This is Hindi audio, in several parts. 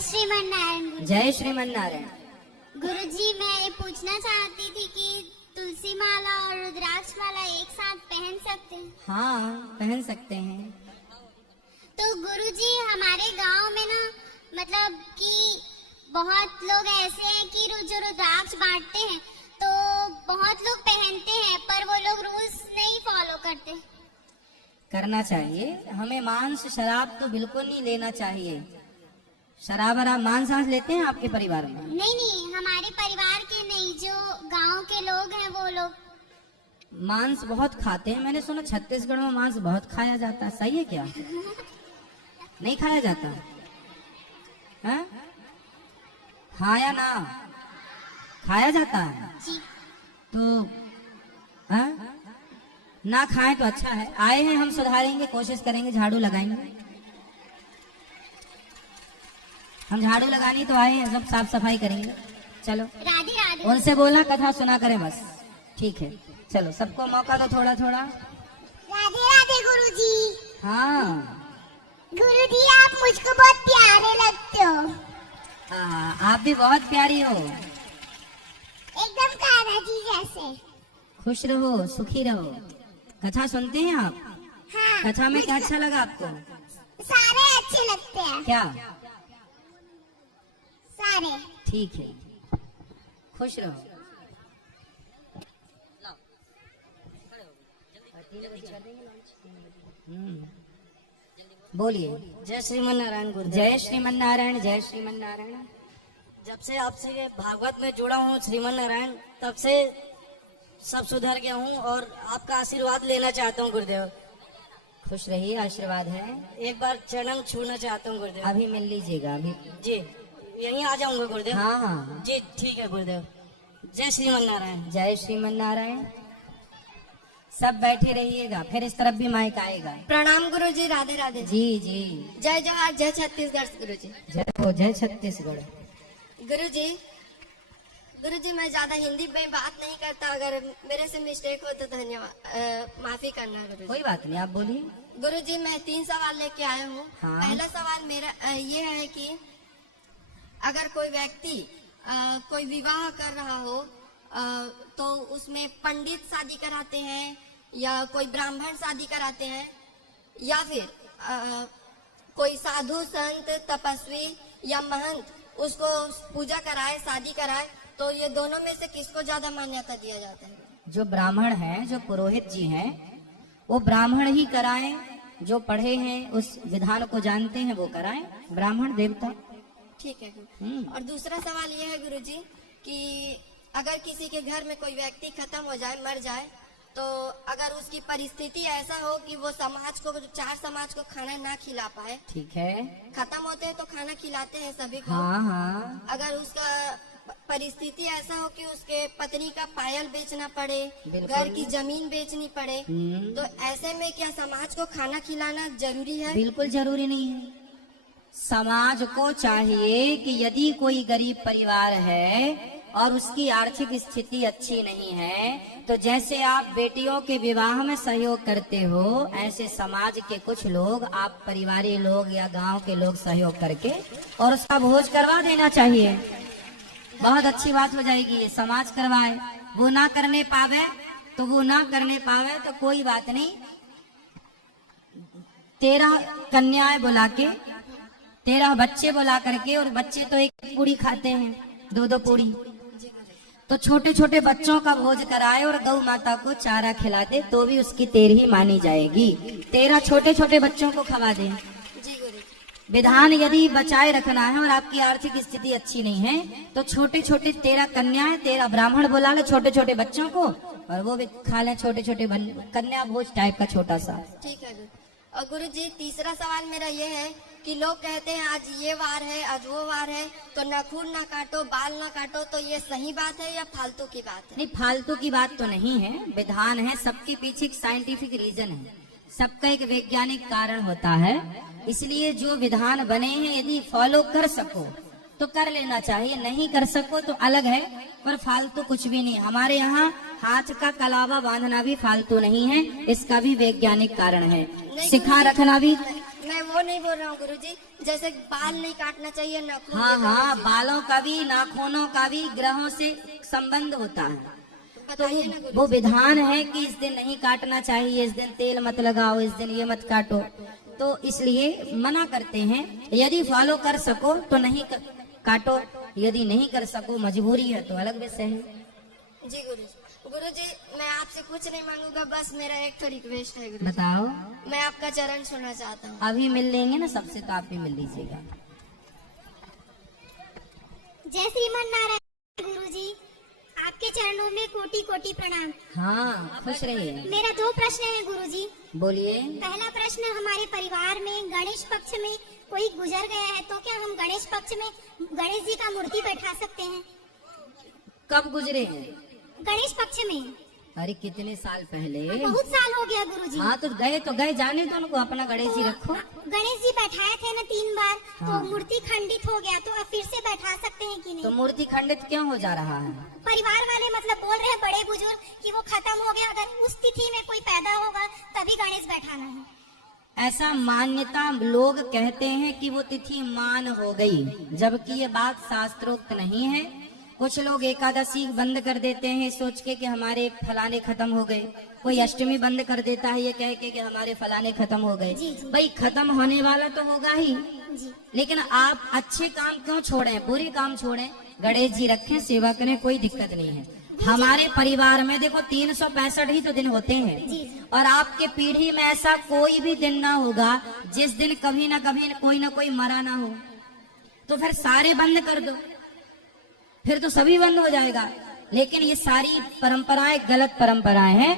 श्रीमन नारायण। जय श्रीमन नारायण। गुरुजी, मैं ये पूछना चाहती थी कि तुलसी माला और रुद्राक्ष माला एक साथ पहन सकते हैं? हाँ, पहन सकते हैं। तो गुरुजी, हमारे गांव में ना मतलब कि बहुत लोग ऐसे हैं कि जो रुद्राक्ष बांटते हैं तो बहुत लोग पहनते हैं, पर वो लोग रूल्स नहीं फॉलो करते। करना चाहिए। हमें मांस शराब तो बिल्कुल नहीं लेना चाहिए। शराब और आप मांस सांस लेते हैं आपके परिवार में? नहीं, हमारे परिवार के नहीं, जो गांव के लोग हैं वो लोग मांस बहुत खाते हैं। मैंने सुना छत्तीसगढ़ में मांस बहुत खाया जाता है, सही है क्या? नहीं खाया जाता है? हाँ या ना? खाया जाता है जी। तो है? ना खाएं तो अच्छा है। आए हैं, हम सुधारेंगे, कोशिश करेंगे, झाड़ू लगाएंगे। हम झाड़ू लगानी तो आए हैं, सब साफ सफाई करेंगे। चलो, राधे राधे। उनसे बोलना कथा सुना करें बस। ठीक है, चलो सबको मौका दो थोड़ा थोड़ा। राधे राधे गुरुजी। हाँ गुरुजी, आप मुझको बहुत प्यारे लगते हो। हाँ, आप भी बहुत प्यारी हो। एकदम कान्हा जी जैसे। खुश रहो, सुखी रहो। कथा सुनते हैं आप? हाँ। कथा में क्या अच्छा लगा आपको? सारे अच्छे लगते हैं। क्या? सारे। ठीक है, खुश रहो। बोलिए। जय श्रीमन नारायण गुरु। जय श्रीमन नारायण। जय श्रीमन नारायण। जब से आपसे ये भागवत में जुड़ा हूँ श्रीमन नारायण, तब से सब सुधर गया हूँ और आपका आशीर्वाद लेना चाहता हूँ गुरुदेव। खुश रहिए, आशीर्वाद है। एक बार चरण छूना चाहता हूँ गुरुदेव। अभी मिल लीजिएगा अभी। जी, यहीं आ जाऊंगा गुरुदेव। हाँ हाँ। जी ठीक है गुरुदेव। जय श्रीमन नारायण। जय श्रीमन नारायण। सब बैठे रहिएगा, फिर इस तरफ भी माइक आएगा। प्रणाम गुरुजी। राधे राधे। जी जी। जय जोहार, जय छत्तीसगढ़ गुरुजी। जय हो, जय छत्तीसगढ़। गुरुजी, गुरुजी मैं ज्यादा हिंदी में बात नहीं करता, अगर मेरे से मिस्टेक हो तो धन्यवाद, माफी करना गुरुजी। कोई बात नहीं, आप बोलिए। गुरुजी, मैं 3 सवाल लेके आया हूँ। हाँ। पहला सवाल मेरा ये है कि अगर कोई व्यक्ति कोई विवाह कर रहा हो तो उसमें पंडित शादी कराते हैं या कोई ब्राह्मण शादी कराते हैं या फिर कोई साधु संत तपस्वी या महंत उसको पूजा कराए, शादी कराए, तो ये दोनों में से किसको ज्यादा मान्यता दिया जाता है? जो ब्राह्मण हैं, जो पुरोहित जी हैं, वो ब्राह्मण ही कराएं। जो पढ़े हैं, उस विधान को जानते हैं, वो कराएं। ब्राह्मण देवता। ठीक है गुरु। और दूसरा सवाल ये है गुरुजी कि अगर किसी के घर में कोई व्यक्ति खत्म हो जाए, मर जाए, तो अगर उसकी परिस्थिति ऐसा हो कि वो समाज को, 4 समाज को खाना ना खिला पाए, ठीक है। खत्म होते हैं तो खाना खिलाते हैं सभी को। हाँ हाँ। अगर उसका परिस्थिति ऐसा हो कि उसके पत्नी का पायल बेचना पड़े, बिल्कुल। घर की जमीन बेचनी पड़े, तो ऐसे में क्या समाज को खाना खिलाना जरूरी है? बिल्कुल जरूरी नहीं है। समाज को चाहिए कि यदि कोई गरीब परिवार है और उसकी आर्थिक स्थिति अच्छी नहीं है, तो जैसे आप बेटियों के विवाह में सहयोग करते हो, ऐसे समाज के कुछ लोग, आप परिवारी लोग या गांव के लोग सहयोग करके और उसका भोज करवा देना चाहिए। बहुत अच्छी बात हो जाएगी। ये समाज करवाए, वो ना करने पावे तो वो ना करने पावे तो कोई बात नहीं। 13 कन्याएं बुला के, 13 बच्चे बुला करके, और बच्चे तो एक पूरी खाते हैं, 2-2 पूरी, तो छोटे छोटे बच्चों का भोज कराए और गौ माता को चारा खिला दे तो भी उसकी 13 मानी जाएगी। 13 छोटे छोटे बच्चों को खवा दे। जी गुरु। विधान यदि बचाए रखना है और आपकी आर्थिक स्थिति अच्छी नहीं है, तो छोटे छोटे 13 कन्याएं, 13 ब्राह्मण बुला ले छोटे छोटे बच्चों को, और वो भी खा ले छोटे छोटे कन्या भोज टाइप का छोटा सा। ठीक है गुरु। और गुरु जी, तीसरा सवाल मेरा ये है कि लोग कहते हैं आज ये वार है, आज वो वार है, तो नाखून ना काटो, बाल ना काटो, तो ये सही बात है या फालतू की बात है? नहीं, फालतू की बात तो नहीं है, विधान है। सबके पीछे एक साइंटिफिक रीजन है, सबका एक वैज्ञानिक कारण होता है। इसलिए जो विधान बने हैं यदि फॉलो कर सको तो कर लेना चाहिए, नहीं कर सको तो अलग है, पर फालतू कुछ भी नहीं। हमारे यहाँ हाथ का कलावा बांधना भी फालतू नहीं है, इसका भी वैज्ञानिक कारण है। सिखा रखना भी मैं वो नहीं बोल रहा हूँ गुरुजी, जैसे बाल नहीं काटना चाहिए, नाखून हाँ नहीं हाँ, काटना चाहिए। बालों का भी नाखूनों का भी ग्रहों से संबंध होता है। तो बताइए ना वो गुरुजी। विधान है कि इस दिन नहीं काटना चाहिए, इस दिन तेल मत लगाओ, इस दिन ये मत काटो, तो इसलिए मना करते हैं। यदि फॉलो कर सको तो नहीं काटो, यदि नहीं कर सको मजबूरी है तो अलग विषय है। जी गुरुजी। गुरुजी मैं आपसे कुछ नहीं मांगूंगा, बस मेरा एक तो रिक्वेस्ट है गुरुजी, बताओ, मैं आपका चरण छूना चाहता हूँ। अभी मिल लेंगे ना सबसे, तो आप भी मिल लीजिएगा। जय श्रीमन नारायण गुरुजी, आपके चरणों में कोटि कोटि प्रणाम। हाँ, खुश रहिए। मेरा 2 प्रश्न है गुरुजी। बोलिए। पहला प्रश्न, हमारे परिवार में गणेश पक्ष में कोई गुजर गया है तो क्या हम गणेश पक्ष में गणेश जी का मूर्ति बैठा सकते हैं? कब गुजरे हैं? गणेश पक्ष में अरे कितने साल पहले। बहुत साल हो गया गुरुजी। हाँ तो गए जाने तो उनको, अपना गणेश जी रखो। गणेश जी बैठाए थे ना 3 बार, हाँ। तो मूर्ति खंडित हो गया, तो अब फिर से बैठा सकते हैं कि नहीं? तो मूर्ति खंडित क्यों हो जा रहा है? परिवार वाले मतलब बोल रहे हैं बड़े बुजुर्ग कि वो खत्म हो गया, अगर उस तिथि में कोई पैदा होगा तभी गणेश बैठाना है। ऐसा मान्यता लोग कहते हैं कि वो तिथि मान हो गई, जबकि ये बात शास्त्रोक्त नहीं है। कुछ लोग एकादशी बंद कर देते हैं सोच के कि हमारे फलाने खत्म हो गए, कोई अष्टमी बंद कर देता है ये कह के कि हमारे फलाने खत्म हो गए। जी, जी। भाई खत्म होने वाला तो होगा ही, जी। लेकिन आप अच्छे काम क्यों छोड़ें, बुरे काम छोड़ें, गणेश जी रखें, सेवा करें, कोई दिक्कत नहीं है। हमारे परिवार में देखो 365 ही तो दिन होते हैं, जी, जी। और आपके पीढ़ी में ऐसा कोई भी दिन ना होगा जिस दिन कभी ना कभी कोई ना कोई मरा ना हो। तो फिर सारे बंद कर दो, फिर तो सभी बंद हो जाएगा। लेकिन ये सारी परंपराएं गलत परंपराएं हैं।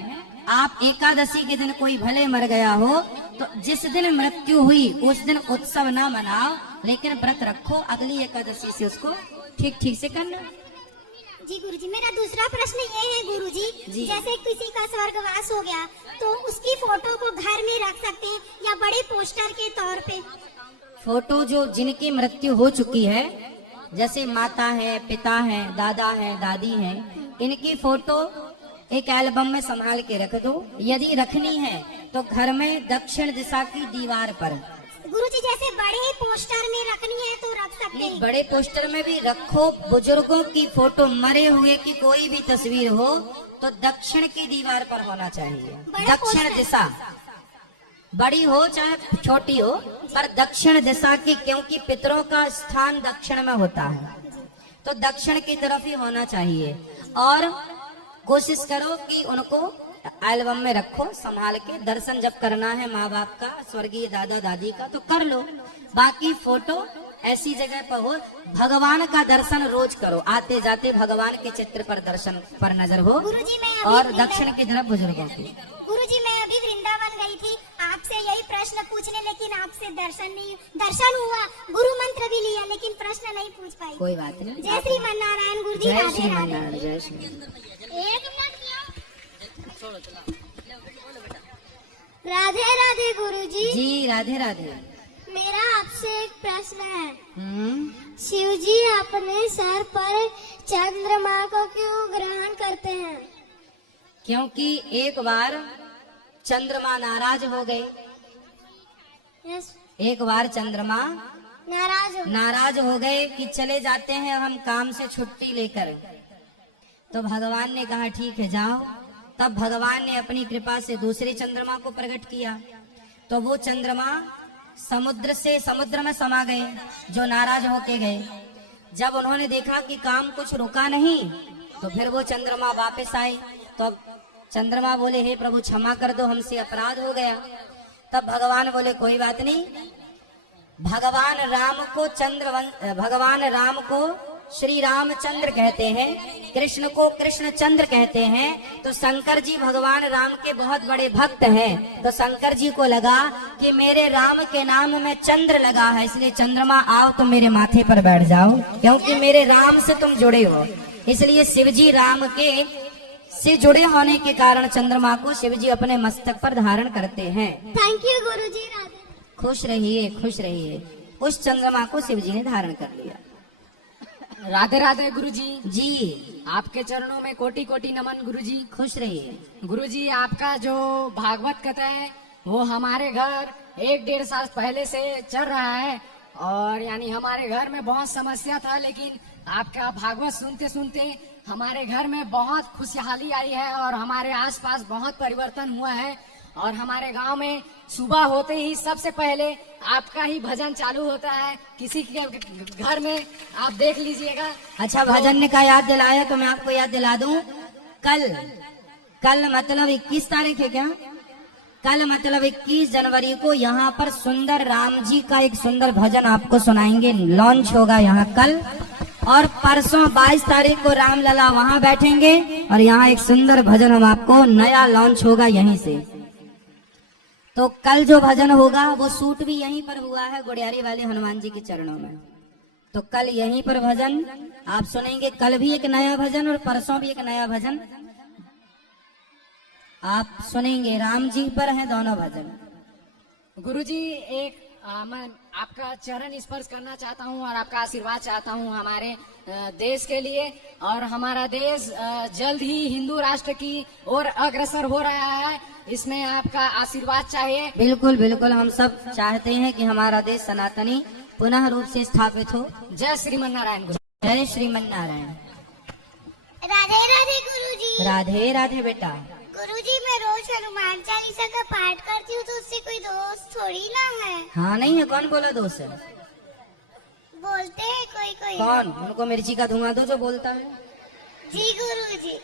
आप एकादशी के दिन कोई भले मर गया हो तो जिस दिन मृत्यु हुई उस दिन उत्सव ना मनाओ, लेकिन व्रत रखो, अगली एकादशी से उसको ठीक से करना। जी गुरुजी, मेरा दूसरा प्रश्न ये है गुरुजी, जी। जैसे किसी का स्वर्गवास हो गया तो उसकी फोटो को घर में रख सकते हैं या बड़े पोस्टर के तौर पे? फोटो जो जिनकी मृत्यु हो चुकी है, जैसे माता है, पिता है, दादा है, दादी है, इनकी फोटो एक एल्बम में संभाल के रख दो। यदि रखनी है तो घर में दक्षिण दिशा की दीवार पर। गुरुजी जैसे बड़े पोस्टर में रखनी है तो रख सकते नहीं, हैं? बड़े पोस्टर में भी रखो। बुजुर्गों की फोटो, मरे हुए की कोई भी तस्वीर हो तो दक्षिण की दीवार पर होना चाहिए। बड़ा दक्षिण पोस्टर। दिशा, बड़ी हो चाहे छोटी हो, पर दक्षिण दिशा की, क्योंकि पितरों का स्थान दक्षिण में होता है, तो दक्षिण की तरफ ही होना चाहिए। और कोशिश करो कि उनको एल्बम में रखो संभाल के। दर्शन जब करना है माँ बाप का, स्वर्गीय दादा दादी का, तो कर लो। बाकी फोटो ऐसी जगह पर हो। भगवान का दर्शन रोज करो, आते जाते भगवान के चित्र पर दर्शन पर नजर हो, गुरुजी मैं अभी और दक्षिण की तरफ बुजुर्गों की। गुरुजी मैं अभी वृंदावन गई थी आपसे यही प्रश्न पूछने, लेकिन आपसे दर्शन हुआ, गुरु मंत्र भी लिया, लेकिन प्रश्न नहीं पूछ पाई। कोई बात नहीं। जय श्रीमन नारायण गुरुजी, जय राधे श्री राधे। नारायण, जय श्री। एक मिनट राधे राधे गुरुजी। जी राधे राधे। मेरा आपसे एक प्रश्न है, हम्म, शिव जी अपने सर पर चंद्रमा को क्यों ग्रहण करते हैं? क्योंकि एक बार चंद्रमा नाराज हो गए, यस, एक बार चंद्रमा नाराज हो गए कि चले जाते हैं हम काम से छुट्टी लेकर। तो भगवान ने कहा ठीक है जाओ। तब भगवान ने अपनी कृपा से दूसरे चंद्रमा को प्रकट किया, तो वो चंद्रमा समुद्र में समा गए जो नाराज होके गए। जब उन्होंने देखा कि काम कुछ रुका नहीं, तो फिर वो चंद्रमा वापस आए। तो चंद्रमा बोले हे प्रभु क्षमा कर दो, हमसे अपराध हो गया। तब भगवान बोले कोई बात नहीं। भगवान राम को श्री रामचंद्र कहते हैं, कृष्ण को कृष्णचंद्र कहते हैं। तो शंकर जी भगवान राम के बहुत बड़े भक्त हैं। तो शंकर जी को लगा कि मेरे राम के नाम में चंद्र लगा है, इसलिए चंद्रमा आओ तुम मेरे माथे पर बैठ जाओ, क्योंकि मेरे राम से तुम जुड़े हो। इसलिए शिव जी राम के से जुड़े होने के कारण चंद्रमा को शिव जी अपने मस्तक पर धारण करते हैं। थैंक यू गुरुजी, राधे। खुश रहिए, खुश रहिए। उस चंद्रमा को शिव जी ने धारण कर लिया। राधे राधे गुरुजी। जी आपके चरणों में कोटि कोटि नमन गुरुजी। खुश रहिए। गुरुजी आपका जो भागवत कथा है वो हमारे घर 1-1.5 साल पहले से चल रहा है, और यानी हमारे घर में बहुत समस्या था, लेकिन आपका भागवत सुनते सुनते हमारे घर में बहुत खुशहाली आई है और हमारे आसपास बहुत परिवर्तन हुआ है। और हमारे गांव में सुबह होते ही सबसे पहले आपका ही भजन चालू होता है। किसी के घर में आप देख लीजिएगा। अच्छा, भजन का याद दिलाया तो मैं आपको याद दिला दूं, कल मतलब 21 तारीख है क्या? कल मतलब 21 जनवरी को यहाँ पर सुंदर राम जी का एक सुंदर भजन आपको सुनाएंगे, लॉन्च होगा यहाँ कल। और परसों 22 तारीख को रामलला वहाँ बैठेंगे और यहाँ एक सुंदर भजन हम आपको नया लॉन्च होगा यहीं से। तो कल जो भजन होगा वो शूट भी यहीं पर हुआ है, गुड़ियारी वाले हनुमान जी के चरणों में। तो कल यहीं पर भजन आप सुनेंगे। कल भी एक नया भजन और परसों भी एक नया भजन आप सुनेंगे। राम जी पर है दोनों भजन। गुरुजी, मैं आपका चरण स्पर्श करना चाहता हूं और आपका आशीर्वाद चाहता हूं हमारे देश के लिए। और हमारा देश जल्द ही हिंदू राष्ट्र की ओर अग्रसर हो रहा है, इसमें आपका आशीर्वाद चाहिए। बिल्कुल बिल्कुल, हम सब चाहते हैं कि हमारा देश सनातनी पुनः रूप से स्थापित हो। जय श्रीमन नारायण गुरु। जय श्रीमन नारायण। राधे राधे गुरुजी। राधे राधे बेटा। गुरुजी, मैं रोज हनुमान चालीसा का पाठ करती हूँ, तो उससे कोई दोस्त थोड़ी ना है। हाँ नहीं है, कौन बोला दोस्त है? बोलते हैं कोई कोई। कौन? उनको मिर्ची का धुआं दो जो बोलता है। जी गुरुजी।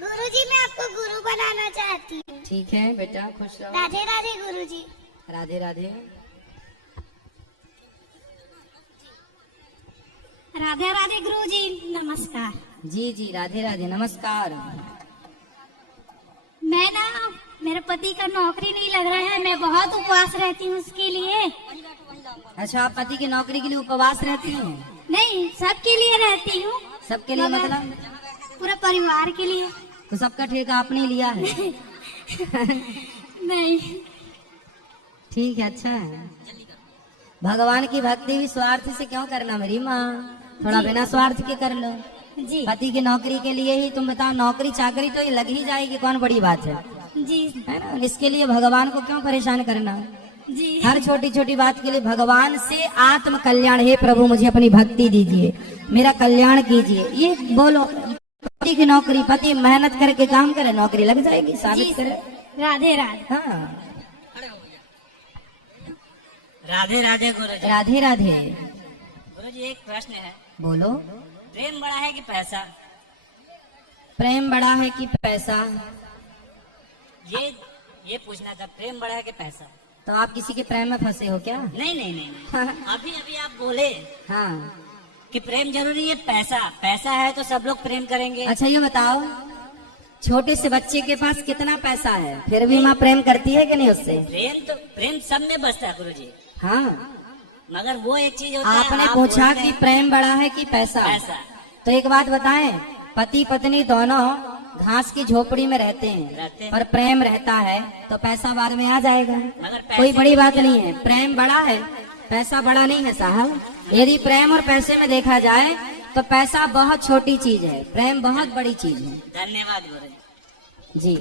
गुरुजी, मैं आपको गुरु बनाना चाहती हूँ। ठीक है बेटा, खुश रहो। राधे राधे गुरुजी। राधे राधे। राधे राधे गुरुजी, नमस्कार। जी जी, राधे राधे, नमस्कार। मैं ना, मेरे पति का नौकरी नहीं लग रहा है, मैं बहुत उपवास रहती हूँ उसके लिए। अच्छा, आप पति की नौकरी के लिए उपवास रहती हैं? नहीं, सबके लिए रहती हूँ। सबके लिए मगर मतलब? पूरे परिवार के लिए। तो सबका ठेका आपने लिया है? नहीं। ठीक है, अच्छा है। भगवान की भक्ति भी स्वार्थ से क्यों करना मेरी माँ, थोड़ा बिना स्वार्थ के कर लो। जी पति की नौकरी के लिए ही तुम बताओ, नौकरी चाकरी तो ये लग ही जाएगी, कौन बड़ी बात है जी है ना? इसके लिए भगवान को क्यों परेशान करना? जी। हर छोटी छोटी बात के लिए भगवान से आत्म कल्याण, हे प्रभु मुझे अपनी भक्ति दीजिए, मेरा कल्याण कीजिए, ये बोलो। पति की नौकरी, पति मेहनत करके काम करे, नौकरी लग जाएगी, साबित करे। राधे राधे। हाँ, राधे राधे गुरुजी। राधे राधे। गुरुजी, एक प्रश्न है, बोलो। प्रेम बड़ा है कि पैसा? प्रेम बड़ा है कि पैसा? ये पूछना था, प्रेम बड़ा है कि पैसा? तो आप किसी के प्रेम में फंसे हो क्या? नहीं नहीं नहीं, अभी अभी आप बोले हाँ। कि प्रेम जरूरी है, पैसा है तो सब लोग प्रेम करेंगे। अच्छा ये बताओ, छोटे से बच्चे के पास कितना पैसा है, फिर भी माँ प्रेम करती है कि नहीं उससे? प्रेम सब में बसता है गुरुजी, हाँ। मगर वो एक चीज होता है, आपने आप पूछा बोलते कि हैं प्रेम बड़ा है कि पैसा? पैसा। तो एक बात बताएं, पति पत्नी दोनों घास की झोपड़ी में रहते हैं, पर प्रेम रहता है तो पैसा बाद में आ जाएगा, कोई बड़ी बात नहीं है। प्रेम बड़ा है, पैसा बड़ा नहीं है साहब। यदि प्रेम और पैसे में देखा जाए तो पैसा बहुत छोटी चीज है, प्रेम बहुत बड़ी चीज है। धन्यवाद गुरुजी। जी,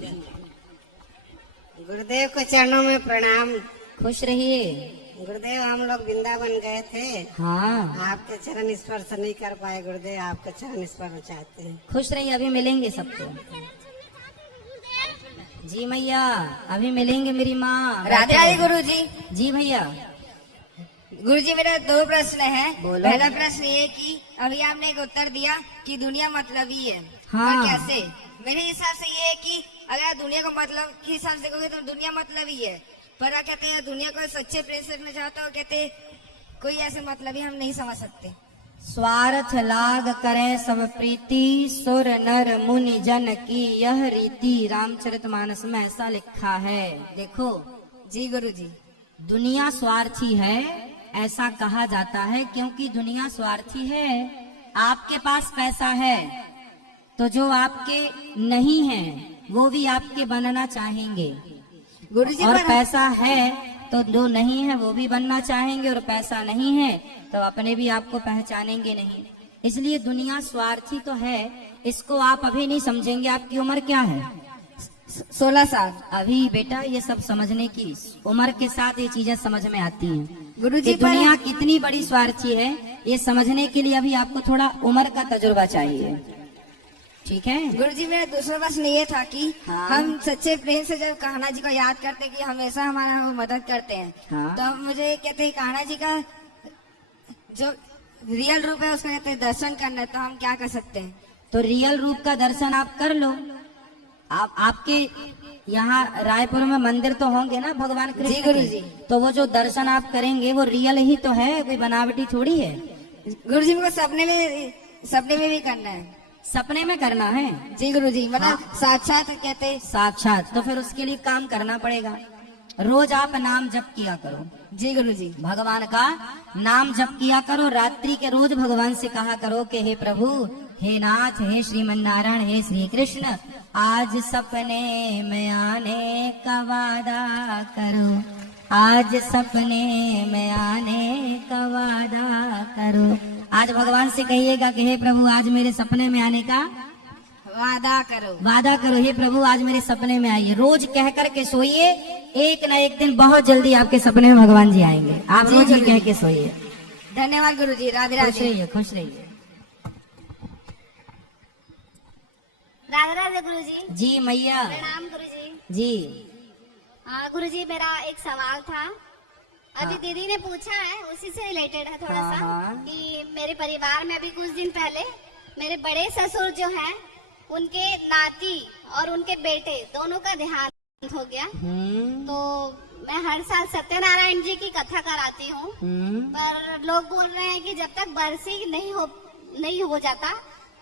गुरुदेव को चरणों में प्रणाम। खुश रहिए। गुरुदेव, हम लोग वृंदावन गए थे, हाँ, आपके चरण स्पर्श नहीं कर पाए। गुरुदेव, आपके चरण स्पर्श चाहते हैं। खुश रहिए, अभी मिलेंगे सबको। जी मैया, अभी मिलेंगे मेरी माँ। राधे राधे गुरुजी। जी भैया। गुरुजी, मेरा 2 प्रश्न है। बोलो। पहला प्रश्न ये कि अभी आपने एक उत्तर दिया कि दुनिया मतलबी है। हाँ। पर कैसे? मेरे हिसाब से ये है कि अगर दुनिया को मतलब के हिसाब से कहोगे तो दुनिया मतलबी है, पर कहते हैं दुनिया को सच्चे प्रेम से रखना चाहता हो, कहते कोई ऐसे मतलबी हम नहीं समझ सकते। स्वार्थ लाग करें सब प्रीति, सुर नर मुनि जन की यह रीति, रामचरितमानस में ऐसा लिखा है। देखो जी गुरुजी। दुनिया स्वार्थी है ऐसा कहा जाता है क्योंकि दुनिया स्वार्थी है। आपके पास पैसा है तो जो आपके नहीं है वो भी आपके बनना चाहेंगे, गुरुजी, और पर पैसा है तो जो नहीं है वो भी बनना चाहेंगे, और पैसा नहीं है तो अपने भी आपको पहचानेंगे नहीं। इसलिए दुनिया स्वार्थी तो है, इसको आप अभी नहीं समझेंगे। आपकी उम्र क्या है? 16 साल। अभी बेटा ये सब समझने की उम्र के साथ ये चीजें समझ में आती हैं। गुरुजी ये दुनिया कितनी बड़ी स्वार्थी है, ये समझने के लिए अभी आपको थोड़ा उम्र का तजुर्बा चाहिए। ठीक है। गुरुजी मेरा दूसरा प्रश्न ये था कि हाँ। हम सच्चे प्रेम से जब कान्हा जी को याद करते हैं कि हमेशा हमारा वो मदद करते हैं, हाँ। तो हम मुझे कहते हैं कान्हा जी का जो रियल रूप है उसका कहते हैं दर्शन करना है, तो हम क्या कर सकते हैं? तो रियल रूप का दर्शन आप कर लो। आपके यहाँ रायपुर में मंदिर तो होंगे ना भगवान कृष्ण जी के? गुरुजी। तो वो जो दर्शन आप करेंगे वो रियल ही तो है, कोई बनावटी थोड़ी है। गुरुजी मेरे को सपने में भी करना है। सपने में करना है? जी गुरुजी, मतलब साक्षात कहते हैं। साक्षात। तो फिर उसके लिए काम करना पड़ेगा। रोज आप नाम जप किया करो, जी गुरुजी। भगवान का नाम जप किया करो। रात्रि के रोज भगवान से कहा करो कि हे प्रभु, हे नाथ, हे श्रीमन नारायण, हे श्री कृष्ण, आज सपने में आने का वादा करो, आज सपने में आने का वादा करो। आज भगवान से कहिएगा कि हे प्रभु, आज मेरे सपने में आने का वादा करो। वादा करो। हे प्रभु, आज मेरे सपने में आइए। रोज कह कर के सोइए, एक ना एक दिन बहुत जल्दी आपके सपने में भगवान जी आएंगे। आप रोज ही कह के सोइए। धन्यवाद गुरुजी। राधे खुश राधे। रहिए, खुश रहिए। राधे राधे गुरुजी। जी मैया। प्रणाम गुरुजी। जी। गुरुजी मेरा एक सवाल था, अभी दीदी ने पूछा है, उसी से रिलेटेड है थोड़ा हाँ, सा हाँ। कि मेरे परिवार में अभी कुछ दिन पहले मेरे बड़े ससुर जो हैं उनके नाती और उनके बेटे दोनों का देहांत हो गया। तो मैं हर साल सत्यनारायण जी की कथा कराती हूँ, पर लोग बोल रहे हैं कि जब तक बरसी नहीं हो जाता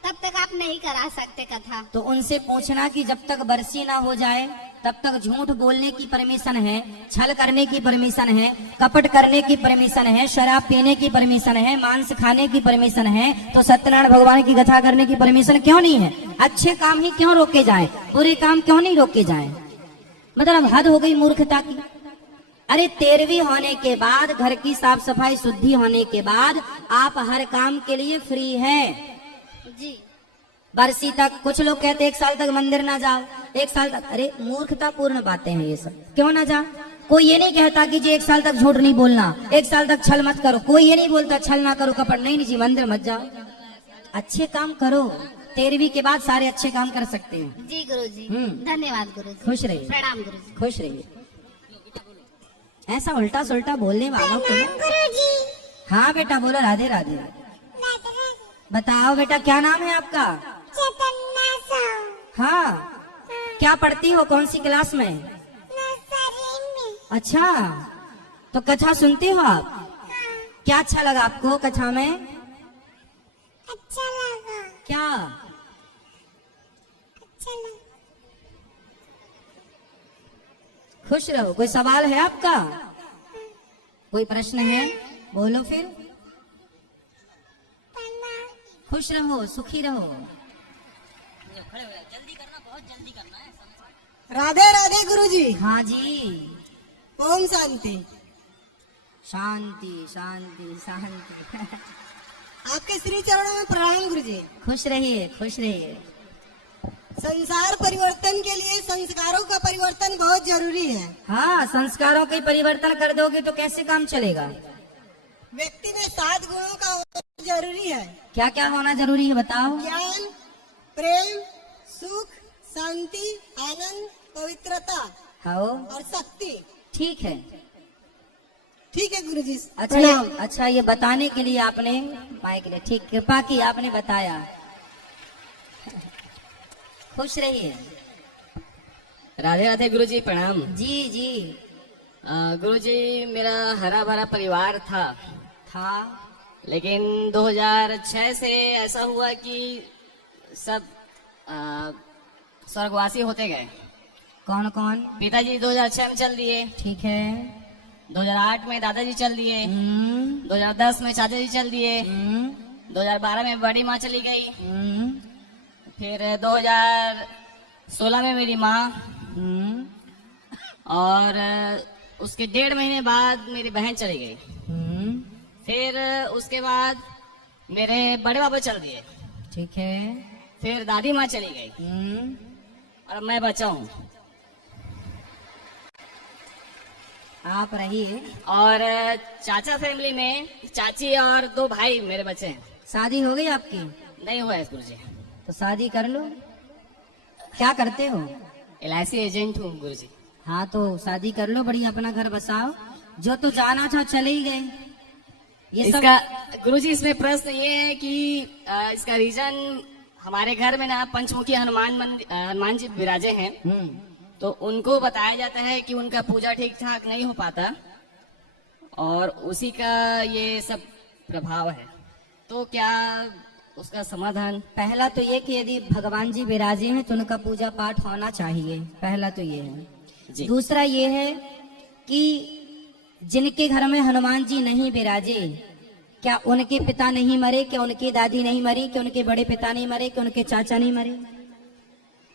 तब तक आप नहीं करा सकते कथा। तो उनसे पूछना कि जब तक बरसी ना हो जाए तब तक झूठ बोलने की परमिशन है, छल करने की परमिशन है, कपट करने की परमिशन है, शराब पीने की परमिशन है, मांस खाने की परमिशन है, तो सत्यनारायण भगवान की कथा करने की परमिशन क्यों नहीं है? अच्छे काम ही क्यों रोके जाएं, बुरे काम क्यों नहीं रोके जाएं? मतलब हद हो गई मूर्खता की। अरे 13वीं होने के बाद, घर की साफ सफाई शुद्धि होने के बाद आप हर काम के लिए फ्री है। जी बरसी तक कुछ लोग कहते 1 साल तक मंदिर ना जाओ, 1 साल तक। अरे मूर्खतापूर्ण बातें हैं ये सब। क्यों ना जाओ? कोई ये नहीं कहता कि जी 1 साल तक झूठ नहीं बोलना, 1 साल तक छल मत करो। कोई ये नहीं बोलता छल ना करो, कपट नहीं जी, मंदिर मत जाओ। अच्छे काम करो, 13वीं के बाद सारे अच्छे काम कर सकते हैं। जी गुरुजी। धन्यवाद गुरुजी। खुश रहिए, प्रणाम गुरुजी। खुश रहिए। ऐसा उल्टा सुल्टा बोलने वालों को। हाँ बेटा बोलो। राधे राधे। बताओ बेटा, क्या नाम है आपका? हाँ, क्या पढ़ती हो, कौन सी क्लास में? अच्छा, तो कथा सुनते हो आप? क्या अच्छा लगा आपको कथा में? अच्छा लगा। क्या? अच्छा लगा। खुश रहो। कोई सवाल है आपका? कोई प्रश्न है? बोलो फिर। खुश रहो, सुखी रहो। राधे राधे गुरुजी। हाँ जी। ओम शांति। शांति शांति शांति। आपके श्री चरणों में प्रणाम गुरुजी। खुश रहिए, खुश रहिए। संसार परिवर्तन के लिए संस्कारों का परिवर्तन बहुत जरूरी है। हाँ, संस्कारों के परिवर्तन कर दोगे तो कैसे काम चलेगा? व्यक्ति में 7 गुणों का होना जरूरी है। क्या क्या होना जरूरी है बताओ? ज्ञान, प्रेम, सुख, शांति, आनंद, पवित्रता हाँ, और शक्ति। ठीक है। ठीक है गुरुजी। अच्छा, ये बताने के लिए आपने माइक ले, ठीक, कृपा की, आपने बताया। खुश रहिए। राधे राधे गुरुजी। प्रणाम। जी जी। गुरुजी मेरा हरा भरा परिवार था, लेकिन 2006 से ऐसा हुआ कि सब स्वर्गवासी होते गए। कौन कौन? पिताजी 2006 में चल दिए, ठीक है। 2008 में दादाजी चल दिए, 2010 में चाचा जी चल दिए, 2012 में बड़ी माँ चली गई, फिर 2016 में मेरी माँ, और उसके 1.5 महीने बाद मेरी बहन चली गई। फिर उसके बाद मेरे बड़े बाबा चल दिए, ठीक है। फिर दादी माँ चली गई, और मैं बचा हूँ। आप रहिए। और चाचा फैमिली में चाची और 2 भाई मेरे बच्चे हैं। शादी हो गई आपकी? नहीं हुआ है गुरुजी। तो शादी कर लो। क्या करते हो? LIC एजेंट हूँ गुरुजी। हाँ तो शादी कर लो, बढ़िया अपना घर बसाओ। जो तो जाना था चले ही गए। ये सब इसका गुरुजी इसमें प्रश्न ये है कि इसका रीजन हमारे घर में ना पंचमुखी हनुमान जी विराजे हैं। तो उनको बताया जाता है कि उनका पूजा ठीक ठाक नहीं हो पाता और उसी का ये सब प्रभाव है। तो क्या उसका समाधान? पहला तो ये कि यदि भगवान जी विराजे हैं तो उनका पूजा पाठ होना चाहिए, पहला तो ये है जी। दूसरा ये है कि जिनके घर में हनुमान जी नहीं विराजे, क्या उनके पिता नहीं मरे, क्या उनकी दादी नहीं मरी, क्या उनके बड़े पिता नहीं मरे, क्या उनके चाचा नहीं मरे?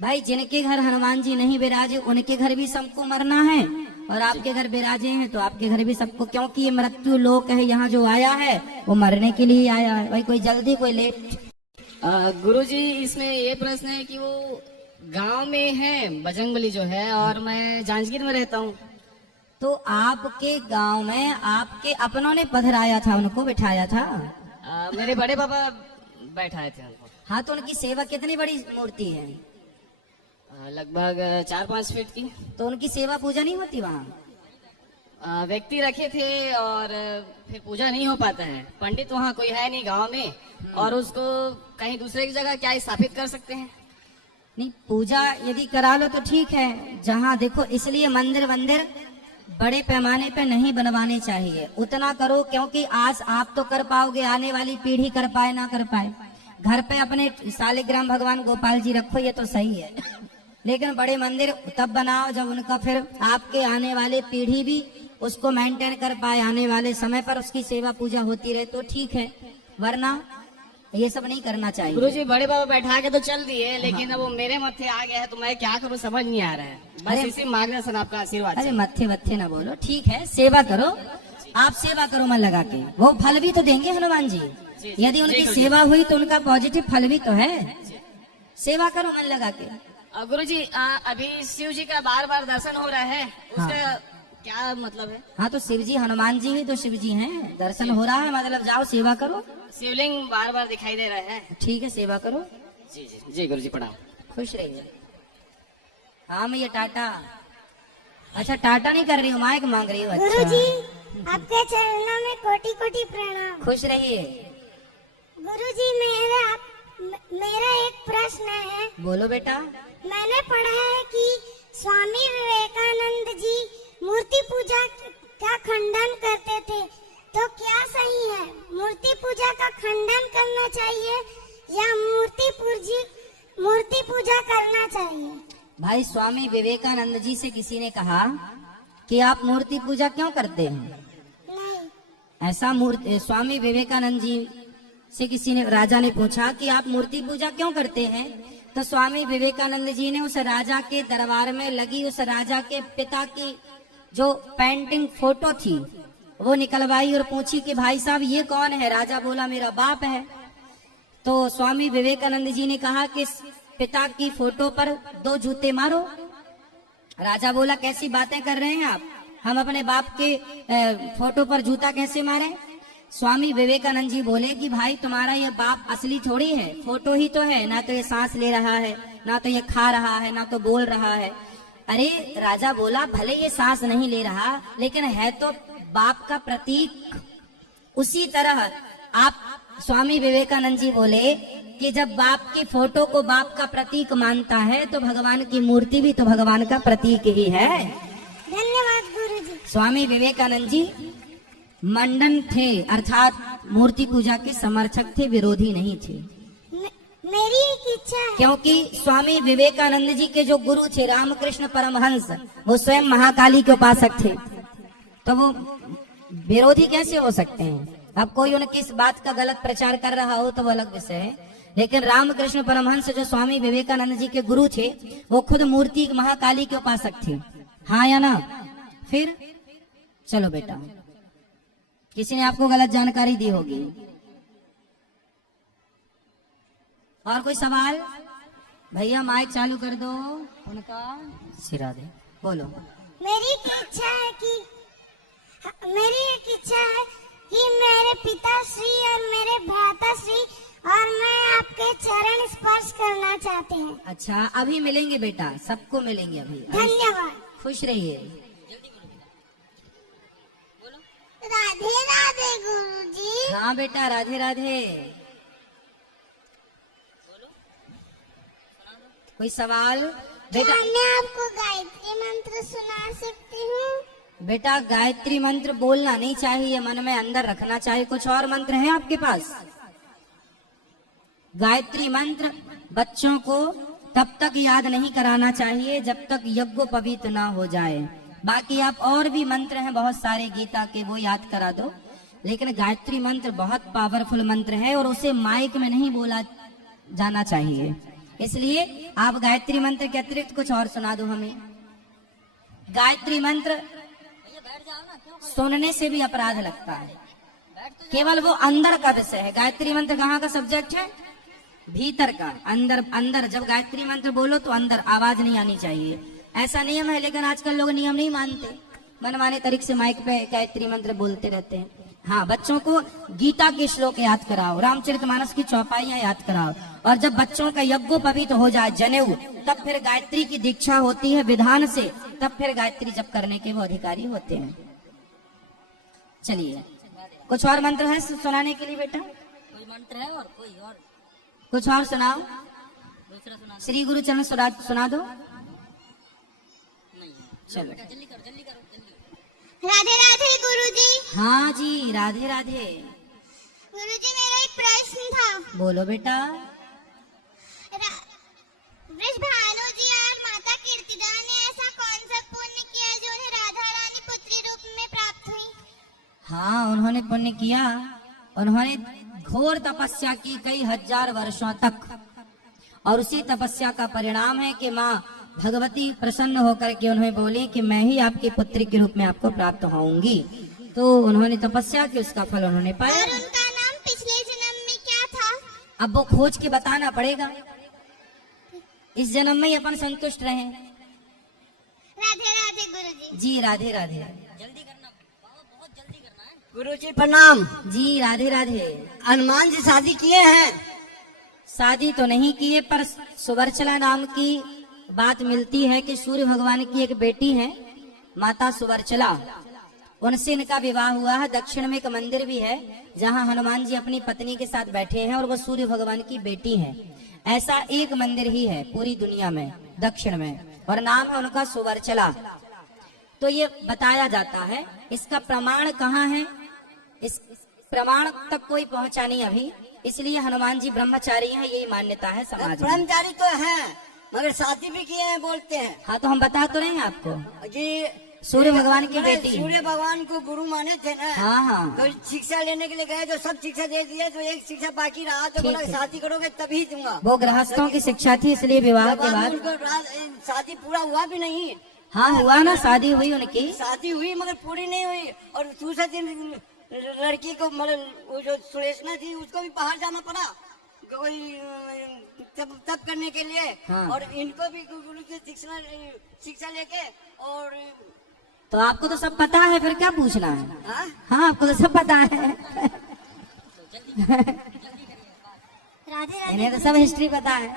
भाई जिनके घर हनुमान जी नहीं विराजे उनके घर भी सबको मरना है, और आपके घर विराजे हैं तो आपके घर भी सबको, क्योंकि ये मृत्यु लोक है। यहाँ जो आया है वो मरने के लिए आया है। भाई कोई जल्दी कोई लेट। गुरुजी इसमें ये प्रश्न है कि वो गांव में है बजरंगबली जो है और मैं जांजगीर में रहता हूँ। तो आपके गांव में आपके अपनों ने पधराया था, उनको बिठाया था? मेरे बड़े पापा बैठाए थे उनको। हाँ तो उनकी सेवा कितनी बड़ी मूर्ति है? लगभग 4-5 फीट की। तो उनकी सेवा पूजा नहीं होती वहाँ? व्यक्ति रखे थे और फिर पूजा नहीं हो पाता है। पंडित वहाँ कोई है नहीं गांव में और उसको कहीं दूसरे की जगह क्या स्थापित कर सकते हैं? नहीं, पूजा यदि करा लो तो ठीक है। जहाँ देखो, इसलिए मंदिर वंदिर बड़े पैमाने पे नहीं बनवाने चाहिए। उतना करो क्योंकि आज आप तो कर पाओगे, आने वाली पीढ़ी कर पाए ना कर पाए। घर पे अपने शालिग्राम भगवान गोपाल जी रखो, ये तो सही है, लेकिन बड़े मंदिर तब बनाओ जब उनका फिर आपके आने वाले पीढ़ी भी उसको मेंटेन कर पाए, आने वाले समय पर उसकी सेवा पूजा होती रहे तो ठीक है, वरना ये सब नहीं करना चाहिए। गुरुजी बड़े बाबा बैठा के तो चल दिए, लेकिन अब वो मेरे मत्थे आ गया है तो मैं क्या करूँ समझ नहीं आ रहा है। बस इसी मार्गदर्शन आपका आशीर्वाद। अरे मत्थे वत्थे ना बोलो, ठीक है, सेवा करो, आप सेवा करो मन लगा के, वो फल भी तो देंगे हनुमान जी। यदि उनकी सेवा हुई तो उनका पॉजिटिव फल भी तो है। सेवा करो मन लगा के। गुरुजी अभी शिव जी का बार-बार दर्शन हो रहा है, उसका क्या मतलब है? हाँ तो शिव जी, हनुमान जी भी तो शिव जी हैं, दर्शन हो रहा है मतलब जाओ सेवा करो। शिवलिंग बार-बार दिखाई दे रहा है। ठीक है, सेवा करो। जी जी जी गुरुजी प्रणाम। खुश रहिए। हाँ मैं ये टाटा, अच्छा टाटा नहीं कर रही हूँ, माइक मांग रही हूँ। अच्छा गुरुजी आपके चरणों में कोटि कोटि प्रणाम। खुश रहिए। गुरुजी मेरा एक प्रश्न है। बोलो बेटा। मैंने पढ़ा है कि स्वामी विवेकानंद जी मूर्ति पूजा का खंडन करते थे, तो क्या सही है? मूर्ति पूजा का खंडन करना चाहिए या मूर्ति पूजा करना चाहिए? भाई स्वामी विवेकानंद जी से किसी ने कहा कि आप मूर्ति पूजा क्यों करते हैं? नहीं। ऐसा स्वामी विवेकानंद जी से किसी ने, राजा ने पूछा कि आप मूर्ति पूजा क्यों करते हैं? तो स्वामी विवेकानंद जी ने उस राजा के दरबार में लगी उस राजा के पिता की जो पेंटिंग फोटो थी वो निकलवाई और पूछी कि भाई साहब ये कौन है? राजा बोला मेरा बाप है। तो स्वामी विवेकानंद जी ने कहा कि पिता की फोटो पर 2 जूते मारो। राजा बोला कैसी बातें कर रहे हैं आप, हम अपने बाप के फोटो पर जूता कैसे मारें? स्वामी विवेकानंद जी बोले कि भाई तुम्हारा ये बाप असली थोड़ी है, फोटो ही तो है, ना तो ये सांस ले रहा है, ना तो ये खा रहा है, ना तो बोल रहा है। अरे राजा बोला भले ये सांस नहीं ले रहा लेकिन है तो बाप का प्रतीक। उसी तरह आप स्वामी विवेकानंद जी बोले कि जब बाप की फोटो को बाप का प्रतीक मानता है तो भगवान की मूर्ति भी तो भगवान का प्रतीक ही है। धन्यवाद गुरुजी। स्वामी विवेकानंद जी मंडन थे, अर्थात मूर्ति पूजा के समर्थक थे, विरोधी नहीं थे। मेरी एक इच्छा है। क्योंकि स्वामी विवेकानंद जी के जो गुरु थे रामकृष्ण परमहंस, वो स्वयं महाकाली के उपासक थे, तो वो विरोधी कैसे हो सकते हैं? अब कोई उनकी इस बात का गलत प्रचार कर रहा हो तो वो अलग विषय है, लेकिन रामकृष्ण परमहंस जो स्वामी विवेकानंद जी के गुरु थे वो खुद मूर्ति महाकाली के उपासक थे। हाँ या ना? फिर चलो बेटा, किसी ने आपको गलत जानकारी दी होगी। और कोई सवाल? भैया माइक चालू कर दो, उनका सिरा दे, बोलो। मेरी एक इच्छा है कि मेरी एक इच्छा है कि मेरे पिताश्री और मेरे भ्राताश्री और मैं आपके चरण स्पर्श करना चाहते हैं। अच्छा, अभी मिलेंगे बेटा, सबको मिलेंगे अभी। धन्यवाद। खुश रहिए। राधे राधे गुरुजी। हाँ बेटा, राधे राधे। कोई सवाल बेटा? क्या मैं आपको गायत्री मंत्र सुना सकती हूँ? बेटा गायत्री मंत्र बोलना नहीं चाहिए, मन में अंदर रखना चाहिए। कुछ और मंत्र है आपके पास? गायत्री मंत्र बच्चों को तब तक याद नहीं कराना चाहिए जब तक यज्ञोपवीत ना हो जाए। बाकी आप और भी मंत्र हैं बहुत सारे गीता के, वो याद करा दो। लेकिन गायत्री मंत्र बहुत पावरफुल मंत्र है और उसे माइक में नहीं बोला जाना चाहिए। इसलिए आप गायत्री मंत्र के अतिरिक्त कुछ और सुना दो हमें। गायत्री मंत्र सुनने से भी अपराध लगता है, केवल वो अंदर का विषय है। गायत्री मंत्र कहाँ का सब्जेक्ट है? भीतर का, अंदर। अंदर जब गायत्री मंत्र बोलो तो अंदर आवाज नहीं आनी चाहिए, ऐसा नियम है। लेकिन आजकल लोग नियम नहीं मानते, मनमाने तरीके से माइक पे गायत्री मंत्र बोलते रहते हैं। हाँ, बच्चों को गीता के श्लोक याद कराओ, रामचरितमानस की चौपाइयां याद कराओ, और जब बच्चों का यज्ञोपवीत हो जाए जनेऊ, तब फिर गायत्री की दीक्षा होती है विधान से, तब फिर गायत्री जप करने के वो अधिकारी होते हैं। चलिए, कुछ और मंत्र है सुनाने के लिए बेटा? कोई मंत्र है और कोई और कुछ और सुनाओ। दूसरा सुना श्री गुरु चरण सुना दो। नहीं। चलो, जल्दी करो जल्दी करो जल्दी। राधे राधे गुरुजी। हाँ जी, राधे राधे। गुरुजी मेरा एक प्रश्न था। बोलो बेटा। वृषभानु जी और माता कीर्तिदा ने ऐसा कौन सा पुण्य किया जो उन्हें राधा रानी पुत्री रूप में प्राप्त हुई? हाँ, उन्होंने पुण्य किया। उन्होंने घोर तपस्या की कई हजार वर्षों तक, और उसी तपस्या का परिणाम है कि माँ भगवती प्रसन्न होकर के उन्हें बोली कि मैं ही आपकी पुत्री के रूप में आपको प्राप्त होऊंगी। तो उन्होंने तपस्या की, उसका फल उन्होंने पाया। और उनका नाम पिछले जन्म में क्या था? अब वो खोज के बताना पड़ेगा। इस जन्म में ही अपन संतुष्ट रहें। राधे राधे गुरुजी। जी राधे राधे। जल्दी करना, बहुत जल्दी करना है। गुरुजी प्रणाम। जी राधे राधे। हनुमान जी शादी किए हैं? शादी तो नहीं किए, पर सुवर्चला नाम की बात मिलती है कि सूर्य भगवान की एक बेटी है माता सुवर्चला, उनसे इनका विवाह हुआ है। दक्षिण में एक मंदिर भी है जहां हनुमान जी अपनी पत्नी के साथ बैठे हैं, और वो सूर्य भगवान की बेटी है। ऐसा एक मंदिर ही है पूरी दुनिया में दक्षिण में, और नाम है उनका सुवर्चला। तो ये बताया जाता है। इसका प्रमाण कहाँ है? इस प्रमाण तक कोई पहुंचा नहीं अभी, इसलिए हनुमान जी ब्रह्मचारी हैं, यही मान्यता है समाज में। ब्रह्मचारी तो है, मगर शादी भी किए हैं बोलते हैं। हाँ, तो हम बता तो रहे हैं आपको, जी सूर्य भगवान की मैंने बेटी। सूर्य भगवान को गुरु माने थे ना। हाँ हाँ, तो शिक्षा लेने के लिए गए तो सब शिक्षा दे दिए, तो एक शिक्षा बाकी रहा, तो बोला ठीक है। शादी करोगे तभी दूंगा। वो गृहस्थों की शिक्षा थी, इसलिए विवाह जब के बाद। उनको शादी पूरा हुआ भी नहीं। हाँ, हुआ ना, शादी हुई उनकी। शादी हुई मगर पूरी नहीं हुई, और दूसरे दिन लड़की को मतलब वो जो सुरेशना थी उसको भी बाहर जाना पड़ा कोई तब करने के लिए। हाँ। और इनको भी गुरु से शिक्षा लेके। और तो आपको तो सब पता है, फिर क्या पूछना है? हाँ? हाँ, आपको तो सब पता है। राधे इन्हें तो राधे। सब हिस्ट्री पता है।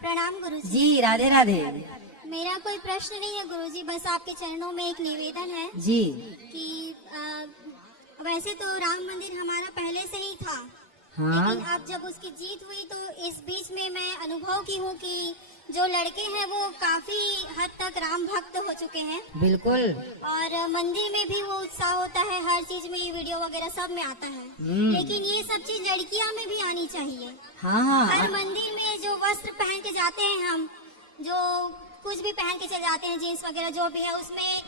प्रणाम गुरुजी। जी राधे राधे। मेरा कोई प्रश्न नहीं है गुरुजी, बस आपके चरणों में एक निवेदन है जी कि वैसे तो राम मंदिर हमारा पहले से ही था, हाँ, लेकिन अब जब उसकी जीत हुई तो इस बीच में मैं अनुभव की हूँ कि जो लड़के हैं वो काफी हद तक राम भक्त हो चुके हैं, बिल्कुल। और मंदिर में भी वो उत्साह होता है, हर चीज में ये वीडियो वगैरह सब में आता है। लेकिन ये सब चीज लड़कियां में भी आनी चाहिए। हाँ हर मंदिर में जो वस्त्र पहन के जाते हैं हम, जो कुछ भी पहन के चले जाते हैं, जीन्स वगैरह जो भी है, उसमें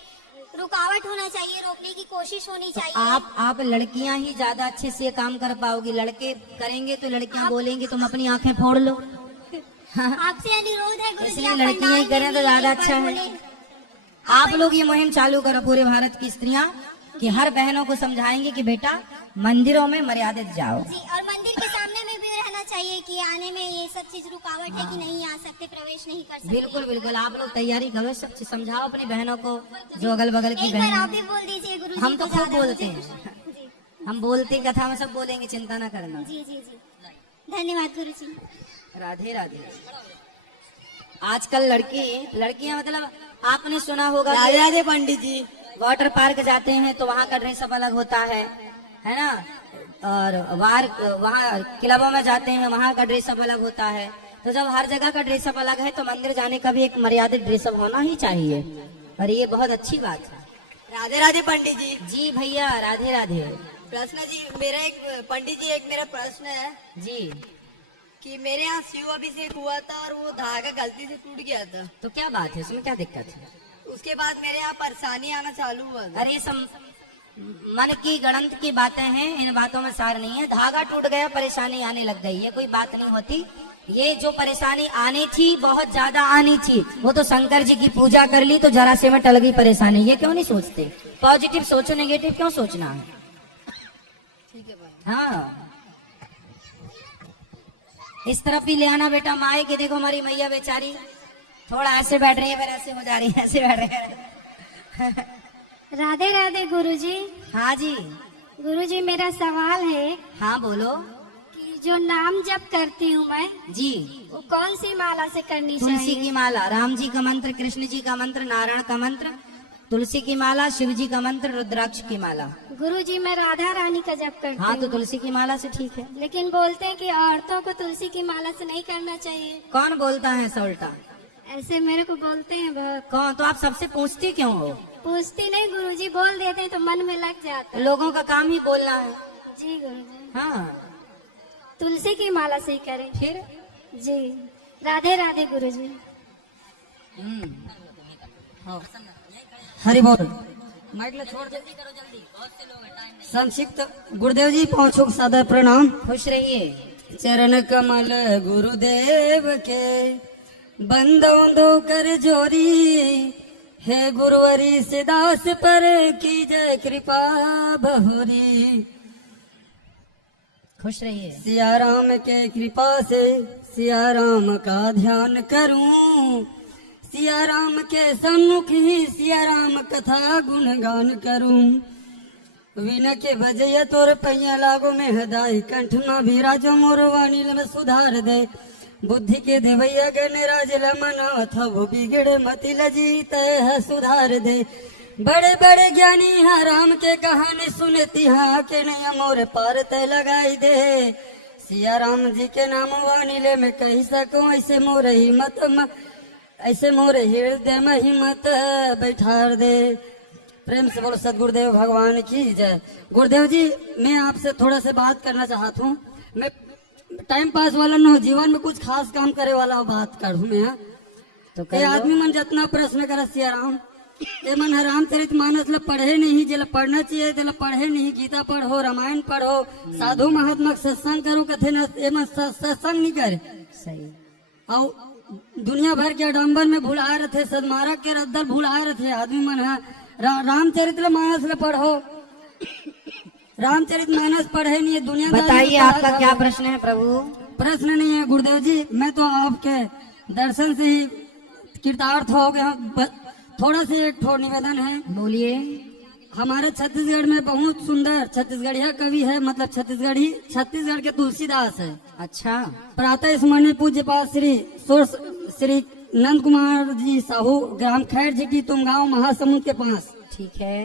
रुकावट होना चाहिए, रोकने की कोशिश होनी तो चाहिए। आप लड़कियां ही ज्यादा अच्छे से काम कर पाओगी। लड़के करेंगे तो लड़कियां बोलेंगी तुम अपनी आंखें फोड़ लो। आपसे अनुरोध है गुरुजी, इसलिए आप लड़कियां ही पंडाल करें में तो भी ज्यादा एक बार अच्छा है। बोले। आप लोग ये मुहिम चालू करो, पूरे भारत की स्त्रियां, कि हर बहनों को समझाएंगे कि बेटा मंदिरों में मर्यादित जाओ। जी, और मंदिर के सामने में भी रहना चाहिए। चाहिए कि आने में ये सब चीज रुकावट है कि नहीं आ सकते, प्रवेश नहीं कर सकते? बिल्कुल बिल्कुल, आप लोग तैयारी करो, सब चीज समझाओ अपनी बहनों को, जो अगल बगल की एक बार आप बहन। भी बोल दीजिए गुरुजी हम तो को खूब ज्यादा बोलते मुझे हैं, जी हम बोलते कथा में सब बोलेंगे, चिंता ना करना। जी जी जी, धन्यवाद गुरुजी। राधे राधे। आजकल लड़कियां मतलब आपने सुना होगा राधे कि राधे पंडित जी। वाटर पार्क जाते हैं तो वहाँ का ड्रेसअप अलग होता है ना, और वहाँ क्लबों में जाते हैं वहाँ का ड्रेसअप अलग होता है। तो जब हर जगह का ड्रेसअप अलग है तो मंदिर जाने का भी एक मर्यादित ड्रेसअप होना ही चाहिए, और ये बहुत अच्छी बात है। राधे राधे पंडित जी। जी भैया, राधे राधे। प्रश्न जी मेरा एक, पंडित जी एक मेरा प्रश्न है जी, कि मेरे यहाँ शिव अभिषेक हुआ था और वो धागा गलती से टूट गया था, तो क्या बात है, इसमें क्या दिक्कत है? उसके बाद मेरे यहाँ परेशानी आना चालू हुआ था। अरे सब मन की गणंत की बातें हैं, इन बातों में सार नहीं है। धागा टूट गया, परेशानी आने लग गई, ये कोई बात नहीं होती। ये जो परेशानी आनी थी, बहुत ज्यादा आनी थी, वो तो शंकर जी की पूजा कर ली तो जरा से में टल गई परेशानी। ये क्यों नहीं सोचते? पॉजिटिव सोचो, नेगेटिव क्यों सोचना है? ठीक है भाई। हाँ, इस तरफ भी ले आना बेटा, माए के देखो हमारी मैया बेचारी थोड़ा ऐसे बैठ रही है, फिर ऐसे हो जा रही है, ऐसे बैठ रही है। राधे राधे गुरुजी। हाँ जी, गुरुजी मेरा सवाल है हाँ बोलो। कि जो नाम जप करती हूँ मैं, जी, वो कौन सी माला से करनी तुलसी चाहिए? की माला, राम जी का मंत्र, कृष्ण जी का मंत्र, नारायण का मंत्र, तुलसी की माला, शिव जी का मंत्र, रुद्राक्ष की माला। गुरुजी मैं राधा रानी का जप करती हाँ, तो हूँ, तुलसी की माला से ठीक है। लेकिन बोलते हैं कि औरतों को तुलसी की माला से नहीं करना चाहिए। कौन बोलता है ऐसा उल्टा? ऐसे मेरे को बोलते हैं बहुत। कौन? तो आप सबसे पूछती क्यों हो? पूछती नहीं गुरुजी, बोल देते हैं तो मन में लग जाता है। लोगों का काम ही बोलना है। जी गुरुजी, हाँ, तुलसी की माला से ही करें। फिर जी, राधे राधे गुरुजी। हरि बोल। माइक ला छोड़, जल्दी करो जल्दी, बहुत से लोग हैं, टाइम नहीं। संक्षिप्त गुरुदेव जी पहुँचो, सादर प्रणाम। खुश रहिए। चरण कमल गुरुदेव के बंदों दो कर जोरी, है गुरुवरी से दास पर की जय कृपा बहुरी। खुश रहिए। सिया राम के कृपा से सिया राम का ध्यान करूं, सिया राम के सन्मुख ही सिया राम कथा गुणगान करूं। वीणा के बजय तोर पैया लागो में हदाई, कंठ में विराजो मोर वाणी में सुधार दे। बुद्धि के देवैया गणराज लमना था वो बिगड़े मति लजीत है सुधार दे। बड़े बड़े ज्ञानी है राम के कहानी सुनती है, के नहीं मोर पार तय लगाई दे। सिया राम जी के नाम वाणी ले मैं कह सकूं, ऐसे मोर हिम्मत ऐसे मोर हृदय में हिम्मत बैठार दे। प्रेम से बोलो सदगुरुदेव भगवान की जय। गुरुदेव जी मैं आपसे थोड़ा से बात करना चाहता हूँ। मैं टाइम पास वाला न हो, जीवन में कुछ खास काम करे वाला बात करूँ मैं। तो ये आदमी मन जितना प्रश्न करे सिया राम, ये मन रामचरित मानस ला पढ़े नहीं, जला पढ़ना चाहिए जला पढ़े नहीं। गीता पढ़ो, रामायण पढ़ो, साधु महात्मा सत्संग करो, कथे न ये मन सत्संग नहीं करे। सही। और दुनिया भर के आडम्बर में भुला रहे थे, सदमारक के रद्दल भुला रहे थे आदमी मन है। रामचरित मानस ला पढ़ो, रामचरित मानस पढ़े नहीं है दुनिया। बताइए आपका क्या प्रश्न है प्रभु? प्रश्न नहीं है गुरुदेव जी, मैं तो आपके दर्शन से ही कृतार्थ हो गया। थोड़ा सा एक ठोर निवेदन है। बोलिए। हमारे छत्तीसगढ़ में बहुत सुंदर छत्तीसगढ़िया कवि है, मतलब छत्तीसगढ़ के तुलसीदास है। अच्छा। प्रातः स्मरणीय पूज्य पास श्री नंद कुमार जी साहू, ग्राम खैर जी की तुम गाँव महासमुंद के पास। ठीक है।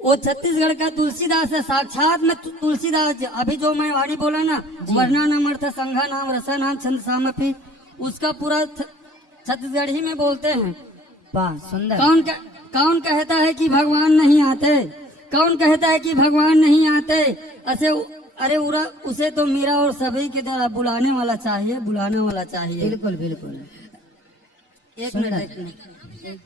वो छत्तीसगढ़ का तुलसीदास है, साक्षात में तुलसीदास जी। अभी जो मैं वाणी बोला ना, वर्णा नाम अर्थ संघा नाम रसा नाम छंद सामपी, उसका पूरा छत्तीसगढ़ ही में बोलते हैं। वाह, सुंदर। कौन कहता है कि भगवान नहीं आते? कौन कहता है कि भगवान नहीं आते? अरे उसे तो मीरा और सभी के द्वारा बुलाने वाला चाहिए, बुलाने वाला चाहिए। बिल्कुल बिल्कुल। एक मिनट।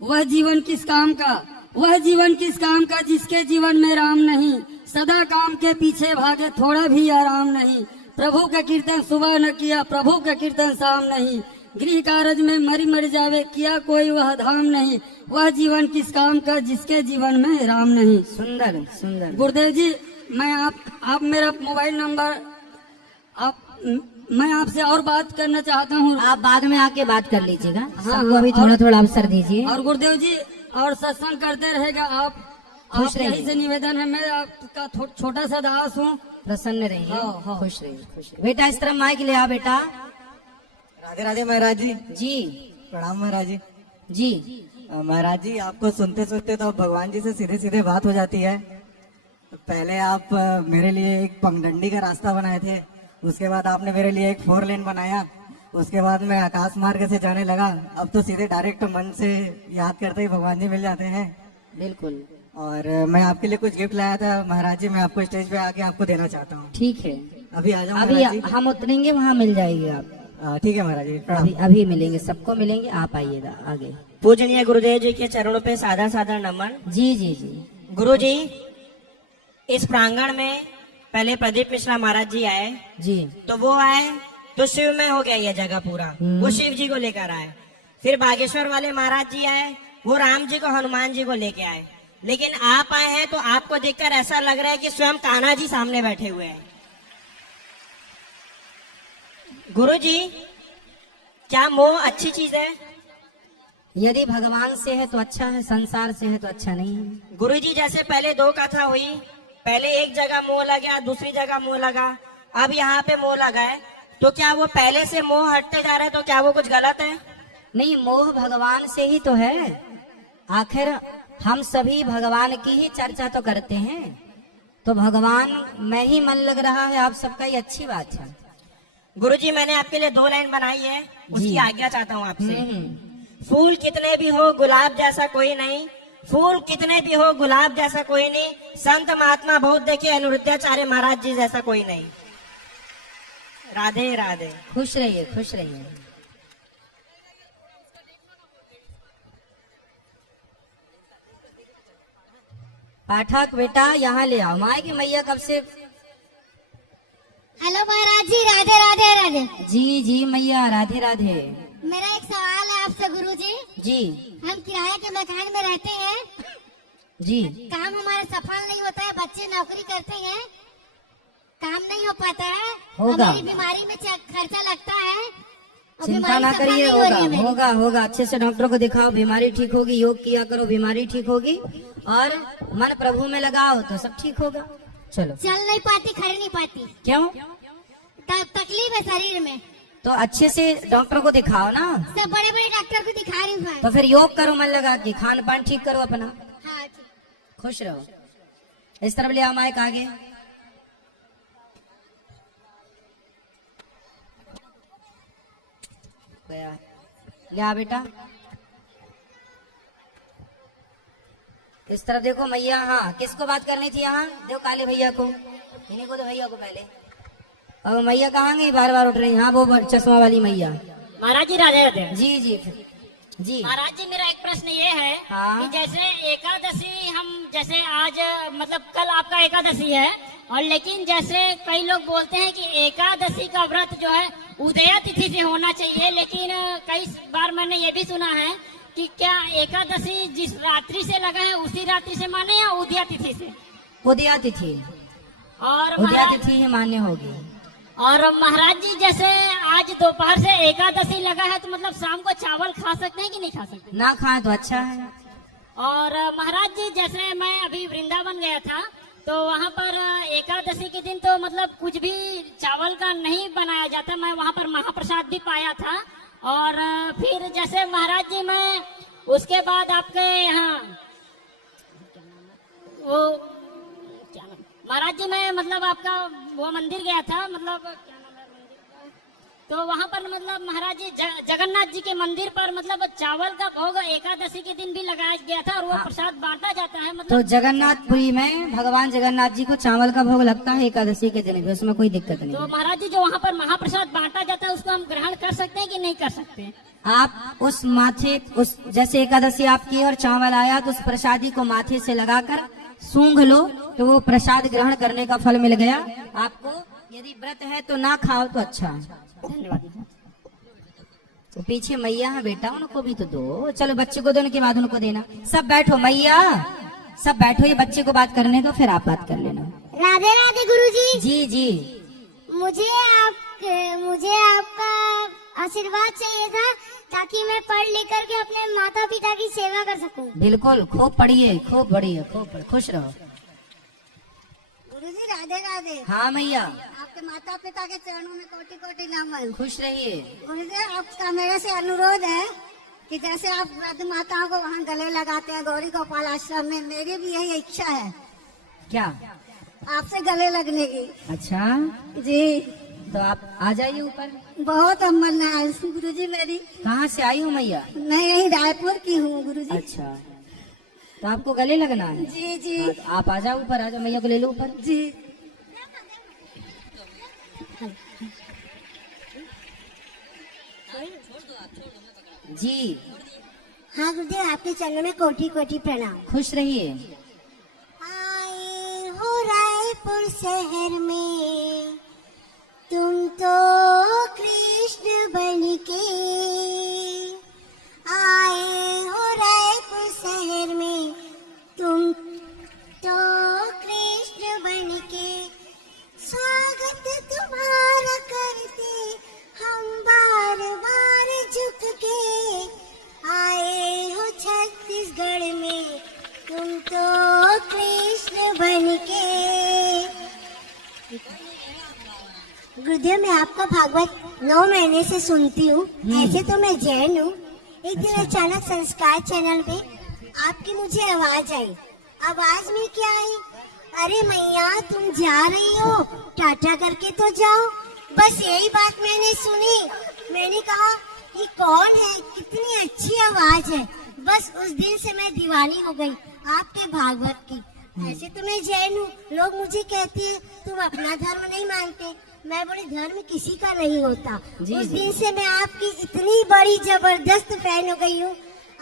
वह जीवन किस काम का, वह जीवन किस काम का जिसके जीवन में राम नहीं। सदा काम के पीछे भागे, थोड़ा भी आराम नहीं। प्रभु का कीर्तन सुबह न किया, प्रभु का कीर्तन शाम नहीं। गृह कार्य में मर जावे, किया कोई वह धाम नहीं। वह जीवन किस काम का जिसके जीवन में राम नहीं। सुंदर सुंदर। गुरुदेव जी मैं आप मेरा मोबाइल नंबर मैं आपसे और बात करना चाहता हूँ। आप बाद में आके बात कर लीजिएगा, हाँ, सबको अभी थोड़ा थोड़ा अवसर दीजिए। और गुरुदेव जी और सत्संग करते रहेगा आप। खुश यही रहिए। से निवेदन है, मैं आपका छोटा सा दास हूँ। प्रसन्न रहिए, हाँ, हाँ। खुश रहिए, खुश रहिए। बेटा इस तरह माइक ले आ बेटा। राधे राधे महाराज जी। जी प्रणाम महाराज जी। जी। महाराज जी आपको सुनते सुनते तो भगवान जी से सीधे सीधे बात हो जाती है। पहले आप मेरे लिए एक पगडंडी का रास्ता बनाए थे, उसके बाद आपने मेरे लिए एक 4 लेन बनाया, उसके बाद मैं आकाश मार्ग से जाने लगा। अब तो सीधे डायरेक्ट मन से याद करते ही भगवान जी मिल जाते हैं। बिल्कुल और मैं आपके लिए कुछ गिफ्ट लाया था महाराज जी, मैं आपको स्टेज पे आके आपको देना चाहता हूँ। ठीक है, अभी आ जाओ अभी महाराज जी। हम उतरेंगे वहाँ मिल जाएगी आप। ठीक है महाराज जी, प्रणाम। अभी अभी मिलेंगे, सबको मिलेंगे, आप आइएगा आगे। पूजनीय गुरुदेव जी के चरणों पे सादा सादा नमन। जी जी जी। गुरु जी, इस प्रांगण में पहले प्रदीप मिश्रा महाराज जी आए, जी तो वो आए तो शिव में हो गया ये जगह पूरा, वो शिव जी को लेकर आए। फिर बागेश्वर वाले महाराज जी आए, वो राम जी को हनुमान जी को लेके आए। लेकिन आप आए हैं तो आपको देखकर ऐसा लग रहा है कि स्वयं कान्हा जी सामने बैठे हुए हैं। गुरु जी, क्या मोह अच्छी चीज है? यदि भगवान से है तो अच्छा है, संसार से है तो अच्छा नहीं है। गुरु जी, जैसे पहले 2 कथा हुई, पहले एक जगह मोह लगा, दूसरी जगह मोह लगा, अब यहाँ पे मोह लगा है, तो क्या वो पहले से मोह हटते जा रहे हैं, तो क्या वो कुछ गलत है? नहीं, मोह भगवान से ही तो है। आखिर हम सभी भगवान की ही चर्चा तो करते हैं, तो भगवान में ही मन लग रहा है आप सबका, ये अच्छी बात है। गुरु जी, मैंने आपके लिए 2 लाइन बनाई है, उसकी आज्ञा चाहता हूँ आपसे। हम्म। फूल कितने भी हो गुलाब जैसा कोई नहीं, फूल कितने भी हो गुलाब जैसा कोई नहीं, संत महात्मा बहुत देखे अनिरुद्धाचार्य महाराज जी जैसा कोई नहीं। राधे राधे। खुश रहिए, खुश रहिए। पाठक बेटा यहाँ ले आओ, माँ की मैया कब से। हेलो महाराज जी, राधे राधे राधे। जी जी मैया, राधे राधे। मेरा एक सवाल है आपसे गुरु जी। जी हम किराए के मकान में रहते हैं, जी। काम हमारा सफल नहीं होता है, बच्चे नौकरी करते हैं, काम नहीं हो पाता है, होगा। हमारी बीमारी में खर्चा लगता है और चिंता बीमारी ना सफल करिए, नहीं हो रही होगा है मेरी। होगा होगा। अच्छे से डॉक्टर को दिखाओ, बीमारी ठीक होगी। योग किया करो, बीमारी ठीक होगी। और मन प्रभु में लगाओ तो सब ठीक होगा। चलो। चल नहीं पाती, खड़ी नहीं पाती, क्यों? तकलीफ है शरीर में। तो अच्छे से डॉक्टर को दिखाओ ना। सब बड़े बड़े डॉक्टर को दिखा रही हूँ। तो फिर योग करो मन लगा के, खान पान ठीक करो अपना, हाँ ठीक। खुश रहो। इस तरफ ले आओ माइक आगे। गया, ले आ बेटा। इस तरफ देखो मैया। हाँ, किसको बात करनी थी यहाँ? देखो काले भैया को, इन्हीं को, तो भैया को पहले। अब मैया कहाँ गई, बार बार उठ रही? हाँ, वो चश्मा वाली मैया। महाराज जी राधे राधे। जी जी जी। महाराज जी, मेरा एक प्रश्न ये है हाँ। कि जैसे एकादशी हम जैसे आज मतलब कल आपका एकादशी है, और लेकिन जैसे कई लोग बोलते हैं कि एकादशी का व्रत जो है उदया तिथि से होना चाहिए, लेकिन कई बार मैंने ये भी सुना है कि क्या एकादशी जिस रात्रि से लगा है उसी रात्रि से माने या उदया तिथि से? उदया तिथि, और उदया महाराज तिथि ही मान्य होगी। और महाराज जी, जैसे आज दोपहर से एकादशी लगा है, तो मतलब शाम को चावल खा सकते हैं कि नहीं खा सकते? ना खाए तो अच्छा है। और महाराज जी, जैसे मैं अभी वृंदावन गया था, तो वहाँ पर एकादशी के दिन तो मतलब कुछ भी चावल का नहीं बनाया जाता, मैं वहाँ पर महाप्रसाद भी पाया था। और फिर जैसे महाराज जी, मैं उसके बाद आपके यहाँ वो क्या नाम, महाराज जी मैं मतलब आपका वो मंदिर गया था, मतलब क्या नाम है मंदिर का? तो वहाँ पर मतलब महाराज जी जगन्नाथ जी के मंदिर पर मतलब चावल का भोग एकादशी के दिन भी लगाया गया था, और वो प्रसाद बांटा जाता है। तो मतलब जगन्नाथपुरी में भगवान जगन्नाथ जी को चावल का भोग लगता है एकादशी के दिन भी, उसमें कोई दिक्कत नहीं तो है। महाराज जी, जो वहाँ पर महाप्रसाद बांटा जाता है उसको हम ग्रहण कर सकते हैं कि नहीं कर सकते? आप उस माथे, उस जैसे एकादशी आपकी और चावल आया तो उस प्रसादी को माथे से लगाकर सूंघ लो, तो वो प्रसाद ग्रहण करने का फल मिल गया आपको। यदि व्रत है तो ना खाओ तो अच्छा है। धन्यवाद। तो पीछे मैया है बेटा, उनको भी तो दो। चलो बच्चे को दो, उनके बाद उनको देना। सब बैठो मैया, सब बैठो, ये बच्चे को बात करने दो, फिर आप बात कर लेना। राधे राधे गुरुजी। जी जी। मुझे आपका आशीर्वाद चाहिए था ताकि मैं पढ़ लिख करके अपने माता पिता की सेवा कर सकूं। बिल्कुल, खूब पढ़िए, खूब बढ़िए, खुश रहो। गुरुजी राधे राधे। हाँ मैया, आपके माता पिता के चरणों में कोटि कोटि नमन। खुश रहिए। गुरुजी आपका मेरे से अनुरोध है कि जैसे आप वृद्ध माताओं को वहाँ गले लगाते हैं गौरी गोपाल आश्रम में, मेरी भी यही इच्छा है क्या? आपसे गले लगने की। अच्छा जी, तो आप आ जाइए ऊपर। बहुत अमल है गुरुजी मेरी। कहाँ से आई हूँ मैया? मैं यही रायपुर की हूँ गुरुजी। अच्छा, तो आपको गले लगना है? जी जी। हाँ, तो आप आ जाओ ऊपर, आ जाओ, मैया को ले लो ऊपर। जी जी हाँ गुरुदेव, आपके चरणों में कोटि कोटि प्रणाम। खुश रहिए। आए हो रायपुर शहर में तुम तो कृष्ण बनके, आए हो रायपुर शहर में तुम तो कृष्ण बनके, स्वागत तुम्हारा करते हम बार बार झुक के, आए हो छत्तीसगढ़ में तुम तो कृष्ण बनके। गुरुदेव, मैं आपका भागवत 9 महीने से सुनती हूँ। ऐसे तो मैं जैन हूँ। एक दिन अचानक संस्कार चैनल पे आपकी मुझे आवाज आई। आवाज में क्या आई? अरे मैया तुम जा रही हो, टाटा करके तो जाओ। बस यही बात मैंने सुनी। मैंने कहा ये कौन है, कितनी अच्छी आवाज है। बस उस दिन से मैं दीवानी हो गई आपके भागवत की। ऐसे तो मैं जैन हूँ, लोग मुझे कहते हैं तुम अपना धर्म नहीं मानते। मैं बोली धर्म किसी का नहीं होता। उस दिन से मैं आपकी इतनी बड़ी जबरदस्त फैन हो गई हूँ।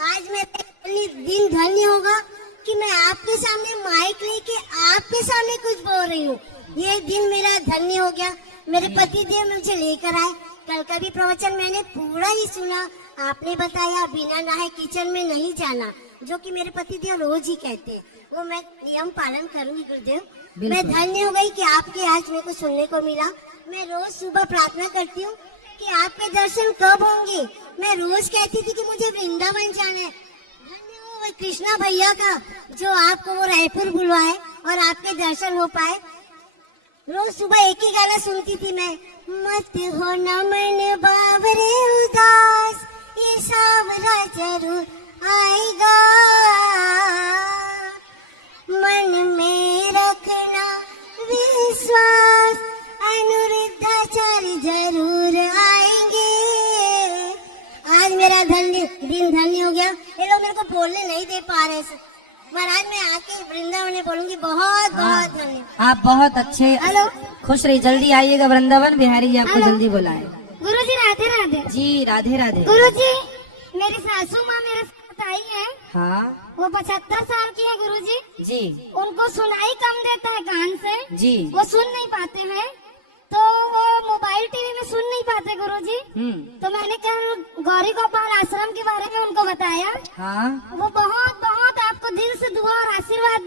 आज मैं दिन धन्य होगा कि मैं आपके सामने माइक लेके आपके सामने कुछ बोल रही हूँ। ये दिन मेरा धन्य हो गया। मेरे पति देव मुझे लेकर आए। कल का भी प्रवचन मैंने पूरा ही सुना। आपने बताया बिना नहाए किचन में नहीं जाना, जो कि मेरे पति देव रोज ही कहते हैं। वो मैं नियम पालन करूंगी गुरुदेव। मैं धन्य हो गई कि आपके आज मेरे को सुनने को मिला। मैं रोज सुबह प्रार्थना करती हूँ कि आपके दर्शन कब होंगे। मैं रोज कहती थी कि मुझे वृंदावन जाना है। धन्य हो वो कृष्णा भैया का जो आपको वो रायपुर बुलवाए और आपके दर्शन हो पाए। रोज सुबह एक ही गाना सुनती थी मैं, मत हो न मन बावरे उदास, ये सावरा जरूर आएगा, मन में रखना विश्वास, अनुरुद्धाचार्य जरूर आएंगे। आज मेरा दिन धन्य हो गया। ये लोग मेरे को बोलने नहीं दे पा रहे। महाराज मैं आके वृंदावन में बोलूंगी बहुत बहुत धन्य। आप बहुत अच्छे। हेलो, खुश रहिए, जल्दी आइएगा वृंदावन। बिहारी जी आपको जल्दी बुलाए। गुरुजी राधे राधे। जी राधे राधे। गुरुजी मेरी सासू माँ मेरे साथ आई है। हाँ वो 75 साल की है गुरुजी। जी उनको सुनाई कम देता है कान से। जी। वो सुन नहीं पाते हैं, तो वो मोबाइल टीवी में सुन नहीं पाते गुरुजी। तो मैंने कल गौरी गोपाल आश्रम के बारे में उनको बताया। हाँ वो बहुत बहुत आपको दिल से दुआ और आशीर्वाद